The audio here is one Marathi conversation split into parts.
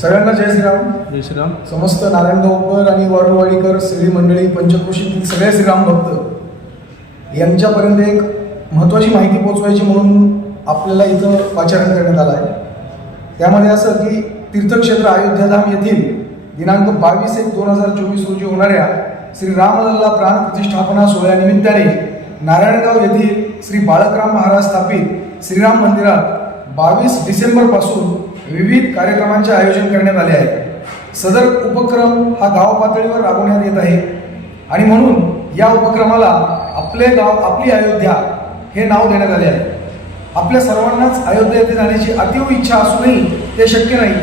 सगळ्यांना जय श्रीराम. जय श्रीराम. समस्त नारायणगावकर आणि वारुवाडीकर सगळी मंडळी पंचक्रोशीतील सगळे श्रीराम भक्त यांच्यापर्यंत एक महत्त्वाची माहिती पोहोचवायची म्हणून आपल्याला इथं पाचारण करण्यात आलं आहे. त्यामध्ये असं की तीर्थक्षेत्र अयोध्याधाम येथील दिनांक बावीस एक दोन हजार चोवीस रोजी होणाऱ्या श्री रामलल्ला प्राण प्रतिष्ठापना सोहळ्यानिमित्ताने नारायणगाव येथील श्री बाळकराम महाराज स्थापित श्रीराम मंदिरात बावीस डिसेंबरपासून विविध कार्यक्रमांचे आयोजन करण्यात आले आहे. सदर उपक्रम हा गाव पातळीवर राबवण्यात येत आहे. आणि म्हणून या उपक्रमाला आपले गाव आपली अयोध्या हे नाव देण्यात आले आहे. आपल्या सर्वांनाच अयोध्या येथे जाण्याची अतीव इच्छा असूनही ते शक्य नाही.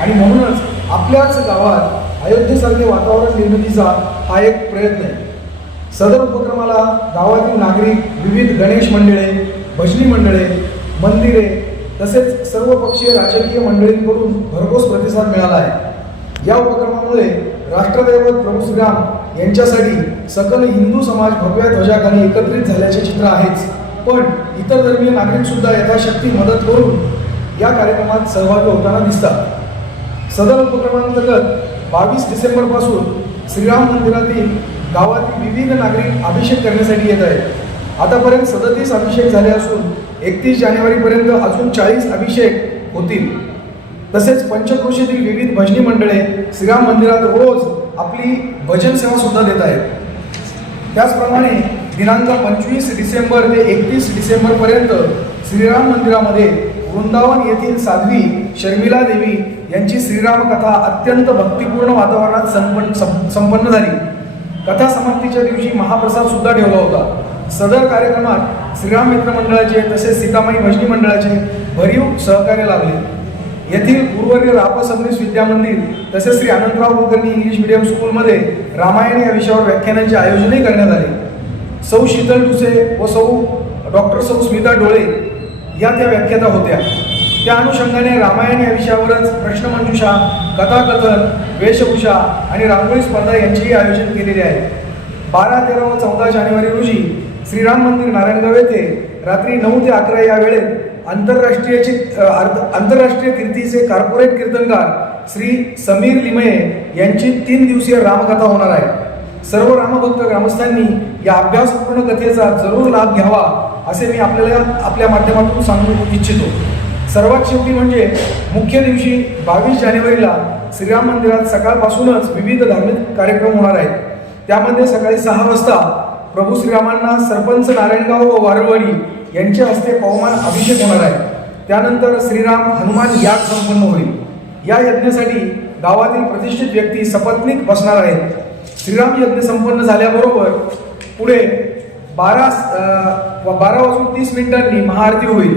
आणि म्हणूनच आपल्याच गावात अयोध्येसारखे वातावरण निर्मितीचा हा एक प्रयत्न आहे. सदर उपक्रमाला गावातील नागरिक विविध गणेश मंडळे भजनी मंडळे मंदिरे तसेच सर्वपक्षीय राजकीय मंडळींकडून भरघोस प्रतिसाद मिळाला आहे. या उपक्रमामुळे राष्ट्रदैवत प्रभू श्रीराम यांच्यासाठी सकल हिंदू समाज भगव्या ध्वजाखाली एकत्रित झाल्याचे चित्र आहेच. पण इतर धर्मीय नागरिक सुद्धा यथाशक्ती मदत करून या कार्यक्रमात सहभागी होताना दिसतात. सदर उपक्रमांतर्गत बावीस डिसेंबरपासून श्रीराम मंदिरातील गावातील विविध नागरिक अभिषेक करण्यासाठी येत आहेत. आतापर्यंत सदतीस अभिषेक झाले असून एकतीस जानेवारीपर्यंत अजून चाळीस अभिषेक होतील. तसेच पंचक्रोशीतील विविध भजनी मंडळे श्रीराम मंदिरात रोज आपली भजन सेवा सुद्धा देत आहेत. त्याचप्रमाणे दिनांक पंचवीस डिसेंबर ते एकतीस डिसेंबरपर्यंत श्रीराम मंदिरामध्ये वृंदावन येथील साध्वी शर्मिला देवी यांची श्रीराम कथा अत्यंत भक्तिपूर्ण वातावरणात संपन्न संपन्न झाली. कथा समाप्तीच्या दिवशी महाप्रसाद सुद्धा ठेवला होता. सदर कार्यक्रमात श्रीराम मित्र मंडळाचे तसेच सीतामाई भजनी मंडळाचे भरीव सहकार्य लाभले येथील गुरुवर्य राप सबनीस विद्या मंदिर तसेच श्री आनंदराव कुलकर्णी इंग्लिश मिडियम स्कूलमध्ये रामायण या विषयावर व्याख्यानांचे आयोजनही करण्यात आले. सौ शीतल डुसे व सौ डॉक्टर सौ स्मिता डोळे या त्या व्याख्याता होत्या. त्या अनुषंगाने रामायण या विषयावरच प्रश्नमंजुषा कथाकथन वेशभूषा आणि रांगोळी स्पर्धा यांचेही आयोजन केलेले आहे. बारा तेरा व चौदा जानेवारी रोजी श्रीराम मंदिर नारायणगाव येथे रात्री नऊ ते अकरा या वेळेत आंतरराष्ट्रीय आंतरराष्ट्रीय कीर्तीचे कार्पोरेट कीर्तनकार श्री समीर लिमये यांची तीन दिवसीय रामकथा होणार आहे. सर्व रामभक्त ग्रामस्थांनी या अभ्यासपूर्ण कथेचा जरूर लाभ घ्यावा असे मी आपल्याला आपल्या माध्यमातून सांगू इच्छितो. सर्वात शेवटी म्हणजे मुख्य दिवशी बावीस जानेवारीला श्रीराम मंदिरात सकाळपासूनच विविध धार्मिक कार्यक्रम होणार आहेत. त्यामध्ये सकाळी सहा वाजता प्रभू श्रीरामांना सरपंच नारायणगाव व वारवाडी यांच्या हस्ते पवमान अभिषेक होणार आहे. त्यानंतर श्रीराम हनुमान याग संपन्न होईल. या यज्ञासाठी गावातील प्रतिष्ठित व्यक्ती सपत्नीक बसणार आहेत. श्रीराम यज्ञ संपन्न झाल्याबरोबर पुढे बारा व बारा वाजून तीस मिनिटांनी महाआरती होईल.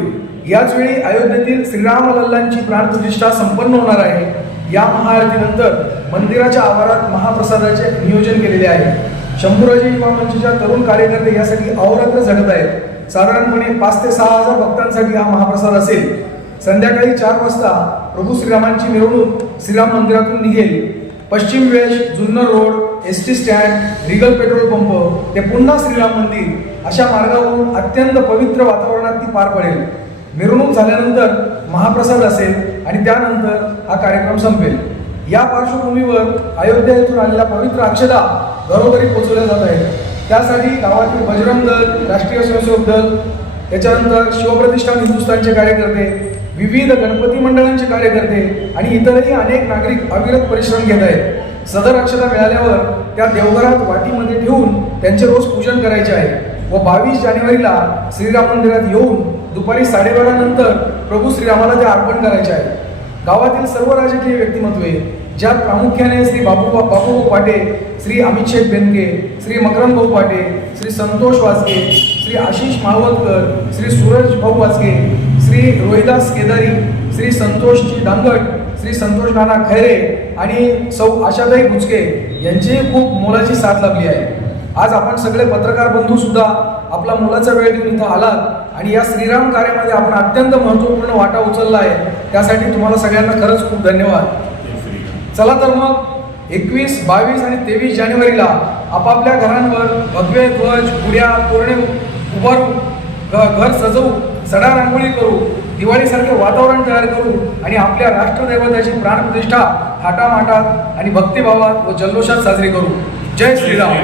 याच वेळी अयोध्येतील श्रीराम लल्लांची प्राणप्रतिष्ठा संपन्न होणार आहे. या महाआरतीनंतर मंदिराच्या आवारात महाप्रसादाचे नियोजन केलेले आहे. शंभूराजी युवा मंचच्या तरुण कार्यकर्ते यासाठी अहोरात्र झटत आहेत. साधारणपणे पाच ते सहा हजार भक्तांसाठी हा महाप्रसाद असेल. संध्याकाळी चार वाजता प्रभू श्रीरामांची मिरवणूक श्रीराम मंदिरातून निघेल. पश्चिम वेश Junnar road S T stand Regal petrol pump ते पुन्हा श्रीराम मंदिर अशा मार्गावरून अत्यंत पवित्र वातावरणात ती पार पडेल. मिरवणूक झाल्यानंतर महाप्रसाद असेल आणि त्यानंतर हा कार्यक्रम संपेल. या पार्श्वभूमीवर अयोध्या येथून आलेल्या पवित्र अक्षदा घरोघरी पोहोचवल्या जात आहेत. त्यासाठी गावातील बजरंग दल राष्ट्रीय स्वयंसेवक दल त्याच्यानंतर शिवप्रतिष्ठान हिंदुस्थानचे कार्यकर्ते विविध गणपती मंडळांचे कार्यकर्ते आणि इतरही अनेक नागरिक अविरत परिश्रम घेत आहेत. सदर अक्षता मिळाल्यावर त्या देवघरात वाटीमध्ये ठेवून त्यांचे रोज पूजन करायचे आहे व बावीस जानेवारीला श्रीराम मंदिरात येऊन दुपारी साडेबारा नंतर प्रभू श्रीरामाला ते अर्पण करायचे आहे. गावातील सर्व राजकीय व्यक्तिमत्वे ज्यात प्रामुख्याने श्री बापू बापूभाऊ पाटे श्री अमित शेठ बेनके श्री मकरमभाऊ भाऊ पाटे श्री संतोष वाजके श्री आशिष माळवतकर श्री सूरज भाऊ वाजके श्री रोहिदास केदारी श्री संतोषजी दांगट श्री संतोष नाना खैरे आणि सौ आशाताई गुचके यांची खूप मोलाची साथ लाभली आहे. आज आपण सगळे पत्रकार बंधू सुद्धा आपला मुलाचा वेळ देऊन इथं आलात. आणि या श्रीराम कार्यामध्ये आपण अत्यंत महत्त्वपूर्ण वाटा उचलला आहे. त्यासाठी तुम्हाला सगळ्यांना खरंच खूप धन्यवाद. चला तर मग एकवीस बावीस आणि तेवीस जानेवारीला आपापल्या घरांवर भगवे ध्वज गुड्या तोरणे उभारू घर सजवू सडा रांगोळी करू दिवाळीसारखे वातावरण तयार करू आणि आपल्या राष्ट्रदैवताची प्राणप्रतिष्ठा थाटामाटात आणि भक्तिभावात व जल्लोषात साजरी करू. जय श्रीराम.